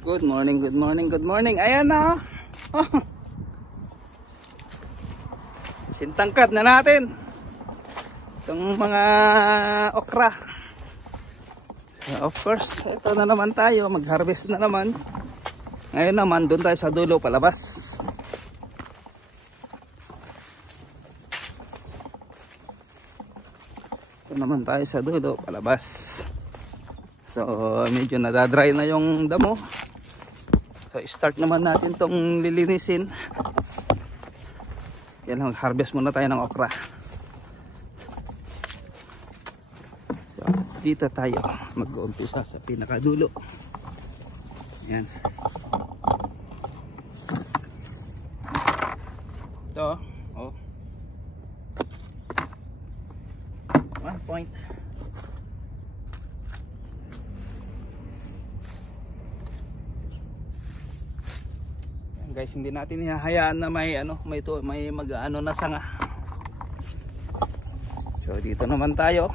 Good morning, good morning, good morning. Ayan na. Oh. Sintangkat na natin itong mga okra. So, of course, ito na naman tayo. Mag-harvest na naman. Ngayon naman, doon tayo sa dulo palabas. Ito naman tayo sa dulo palabas. So, medyo nadadry na yung damo. So, start naman natin tong lilinisin. Yan lang, harvest muna tayo ng okra. So, dito tayo mag-uumpisa sa pinakadulo. Yan. Ito, oh. 1 point. Guys, hindi natin hihayaan na may mag-ano na sanga. So dito naman tayo.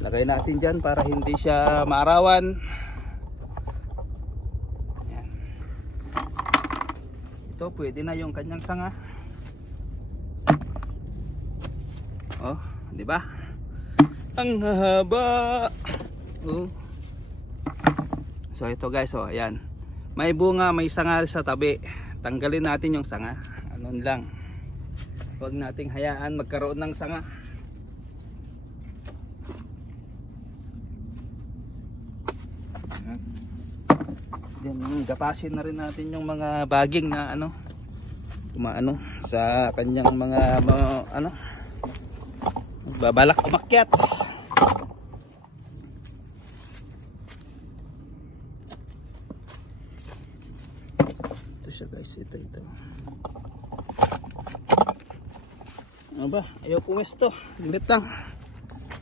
Lagay natin diyan para hindi siya maarawan. Ayan. Ito pwede na yung kanyang sanga. Oh, di ba? Ang haba. Oh. So ito guys, oh, ayan. May bunga, may sanga sa tabi. Tanggalin natin yung sanga. Anon lang. Huwag nating hayaan magkaroon ng sanga. Then, gapasin na rin natin yung mga baging na umaano sa kanyang mga babalak umakyat. Siya guys, ito ano ba, ayaw pumesto, limit lang.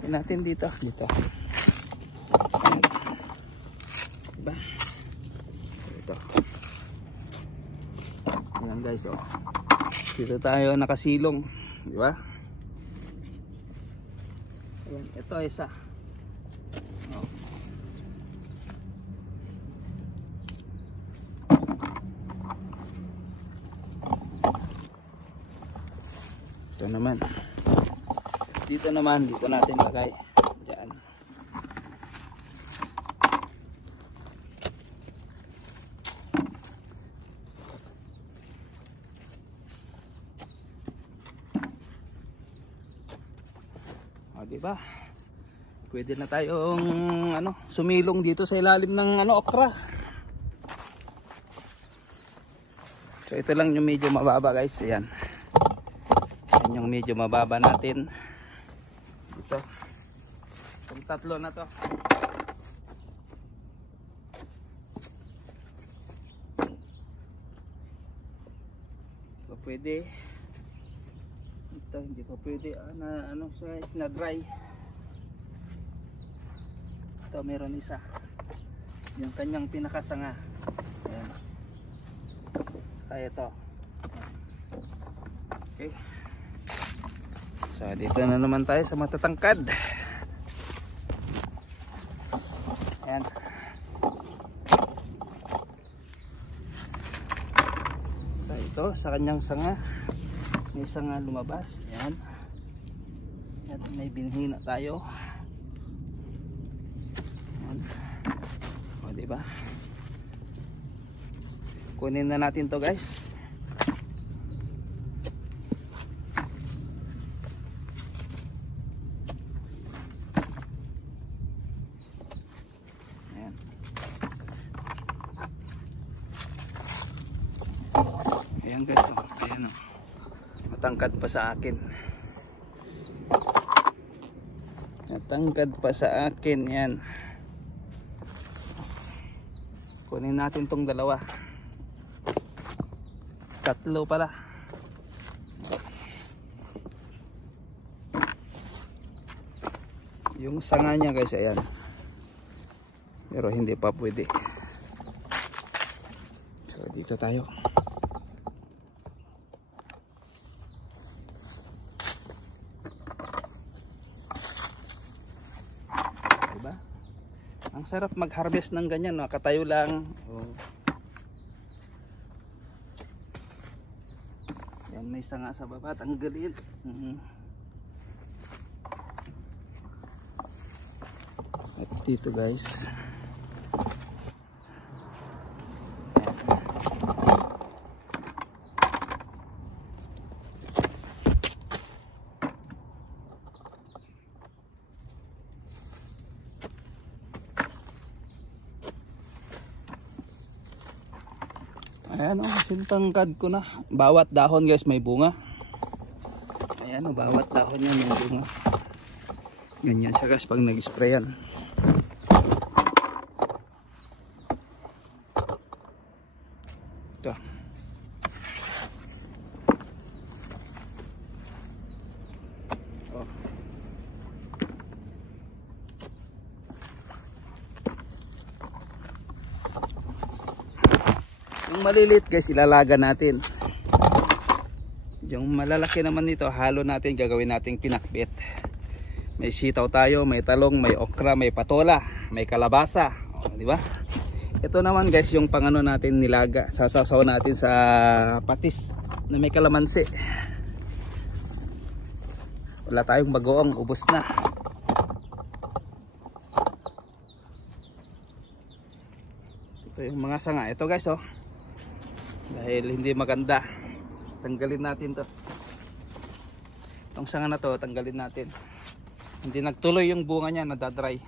Tignan natin dito diba, ito ayan guys, oh. Dito tayo nakasilong, diba? Ayan, ito isa, oh. Ito naman. Dito natin lagay. Diyan. O, diba? Pwede na tayong sumilong dito sa ilalim ng okra. So ito lang yung medyo mababa guys. Ayan. Yung medyo mababa natin ito, itong tatlo na to. So, pwede ito, hindi pa pwede na dry. Ito meron isa, yung kanyang pinakasanga. Ayan. Kaya ito, okay. So dito na naman tayo sa matatangkad. Ayan. So ito sa kanyang sanga, may sanga lumabas. Ayan. At may binhina tayo. Ayan. O diba? Kunin na natin to guys. Ayan guys, ayan oh. Matangkad pa sa akin. Matangkad pa sa akin, yan. Kunin natin tong dalawa. Tatlo pala. Yung sanga niya guys, ayan. Pero hindi pa pwede. So dito tayo. Masarap mag-harvest ng ganyan, no? Katayo lang. Oh. Yan, may sanga sa baba, tanggalin. At dito guys. Ayan o, sintangkad ko na. Bawat dahon guys may bunga. Ayan o, bawat dahon niya may bunga. Ganyan siya guys pag nag-sprayan. Ito. Oh. Yung maliliit guys ilalaga natin. Yung malalaki naman nito halo natin, gagawin nating pinakbit. May sitaw tayo, may talong, may okra, may patola, may kalabasa, di ba? Ito naman guys yung pangano natin nilaga, sasasaw natin sa patis na may kalamansi. Wala tayong bagoong, ubos na. Ito yung mga sanga, ito guys oh. Dahil hindi maganda, tanggalin natin to. Itong sanga na to, tanggalin natin. Hindi nagtuloy yung bunga niya, nadadry.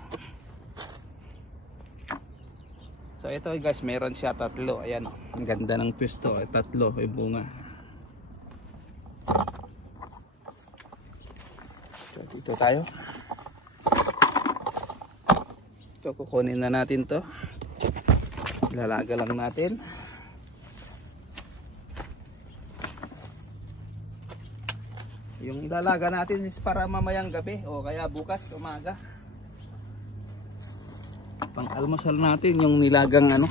So ito guys, meron siya tatlo. Ayan oh, ang ganda ng pwesto, tatlo yung bunga. So dito tayo. Ito kukunin na natin to. Ilalaga lang natin. Yung ilalaga natin is para mamayang gabi o kaya bukas umaga. Pang almusal natin yung nilagang ano,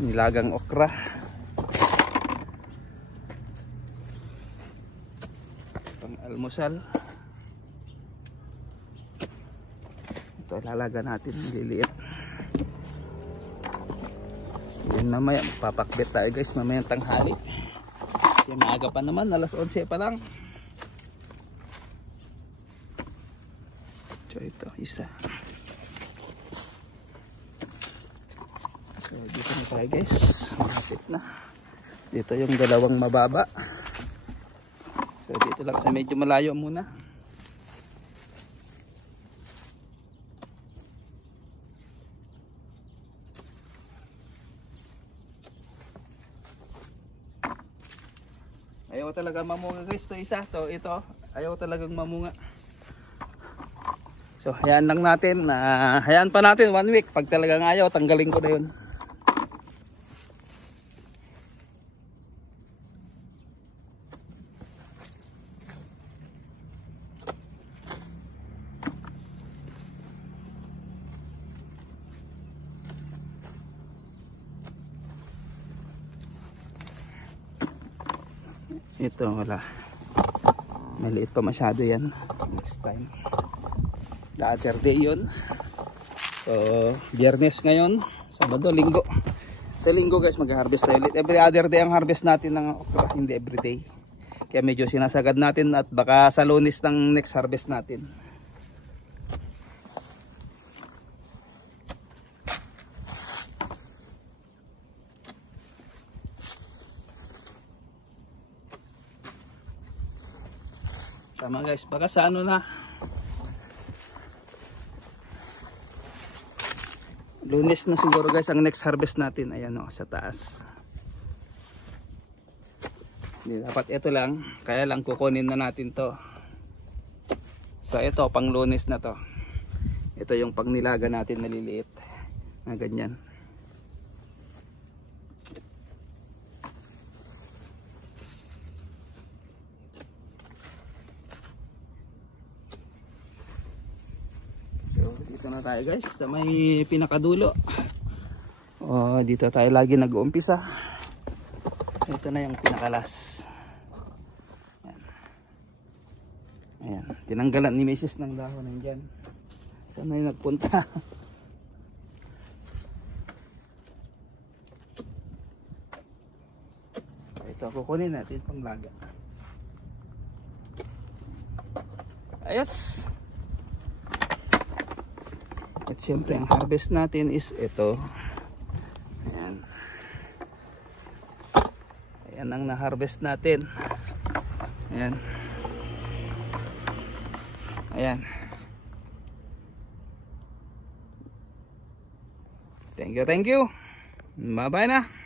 nilagang okra. Pang almusal. Ito ilalaga natin, liliit. Yan mamaya papakbit tayo guys, mamayang tanghali. Kasi maaga pa naman, alas 11 pa lang. So ito, isa. So dito na tayo guys, malapit na. Dito yung dalawang mababa. So dito lang sa medyo malayo muna. Ayaw talaga mamunga guys, to isa, to ito. Ayaw talagang mamunga. So hayaan lang natin, hayaan pa natin 1 week. Pag talagang ayaw, tanggalin ko na yun. Ito wala, maliit pa masyado yan. Next time, the other day yun. So Biyernes ngayon, Sabado, Linggo. Sa Linggo guys mag-harvest tayo ulit. Every other day ang harvest natin ng okra, hindi everyday. Kaya medyo sinasagad natin at baka sa Lunes ng next harvest natin. Tama guys, baka sa ano na, Lunes na siguro guys ang next harvest natin. Ayan o, sa taas. Hindi dapat ito lang, kaya lang kukunin na natin to. So ito pang Lunes na to. Ito yung pang nilaga natin maliliit na ganyan. Dito na tayo guys sa may pinakadulo. Dito tayo lagi nag-uumpisa. Ito na yung pinakalas. Ayan. Ayan. Tinanggalan ni Mrs. ng dahon. Nandyan. Saan na yung nagpunta? Ito, kukunin natin pang laga. Ayos. At syempre ang harvest natin is ito. Ayan. Ayan ang na-harvest natin. Ayan. Ayan. Thank you. Bye bye na.